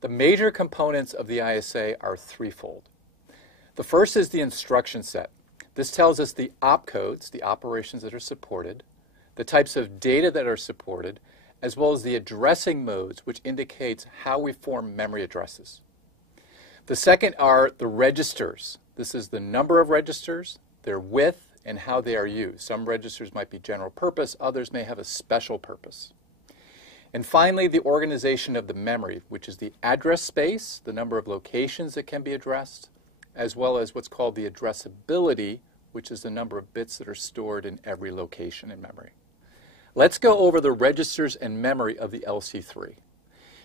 The major components of the ISA are threefold. The first is the instruction set. This tells us the opcodes, the operations that are supported, the types of data that are supported, as well as the addressing modes, which indicates how we form memory addresses. The second are the registers. This is the number of registers, their width, and how they are used. Some registers might be general purpose, others may have a special purpose. And finally, the organization of the memory, which is the address space, the number of locations that can be addressed, as well as what's called the addressability, which is the number of bits that are stored in every location in memory. Let's go over the registers and memory of the LC3.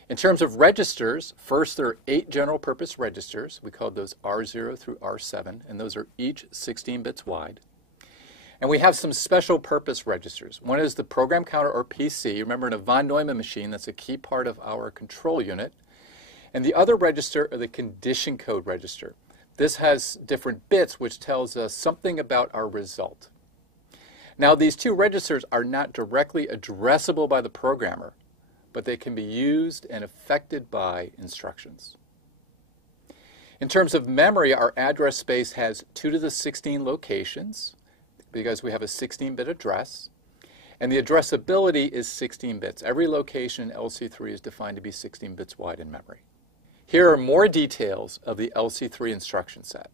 In terms of registers, first there are 8 general purpose registers. We call those R0 through R7, and those are each 16 bits wide. And we have some special purpose registers. One is the program counter, or PC. Remember, in a von Neumann machine, that's a key part of our control unit. And the other register are the condition code register. This has different bits, which tells us something about our result. Now, these two registers are not directly addressable by the programmer, but they can be used and affected by instructions. In terms of memory, our address space has 2 to the 16 locations, because we have a 16-bit address, and the addressability is 16 bits. Every location in LC3 is defined to be 16 bits wide in memory. Here are more details of the LC3 instruction set.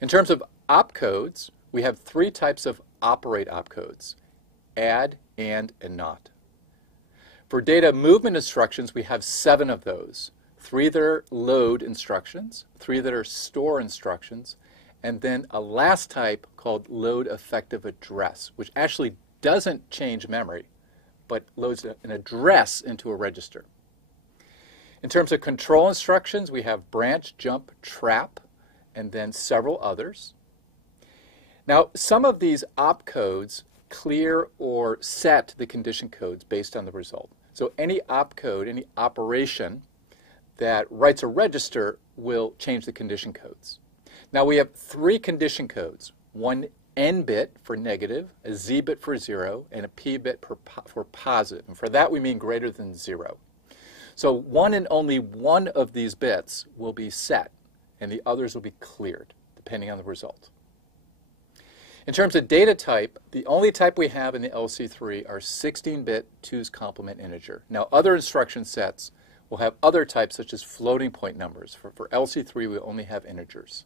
In terms of opcodes, we have 3 types of operate opcodes: add, and not. For data movement instructions, we have 7 of those. 3 that are load instructions, 3 that are store instructions, and then a last type called load effective address, which actually doesn't change memory, but loads an address into a register. In terms of control instructions, we have branch, jump, trap, and then several others. Now, some of these opcodes clear or set the condition codes based on the result. So any opcode, any operation that writes a register will change the condition codes. Now we have 3 condition codes: one N bit for negative, a Z bit for 0, and a P bit for positive. And for that we mean greater than 0. So one and only one of these bits will be set, and the others will be cleared, depending on the result. In terms of data type, the only type we have in the LC3 are 16-bit 2's complement integer. Now other instruction sets will have other types, such as floating point numbers. For LC3, we only have integers.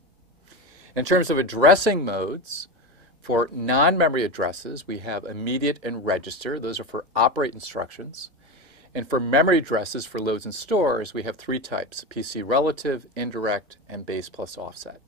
In terms of addressing modes, for non-memory addresses, we have immediate and register. Those are for operate instructions. And for memory addresses, for loads and stores, we have 3 types: PC relative, indirect, and base plus offset.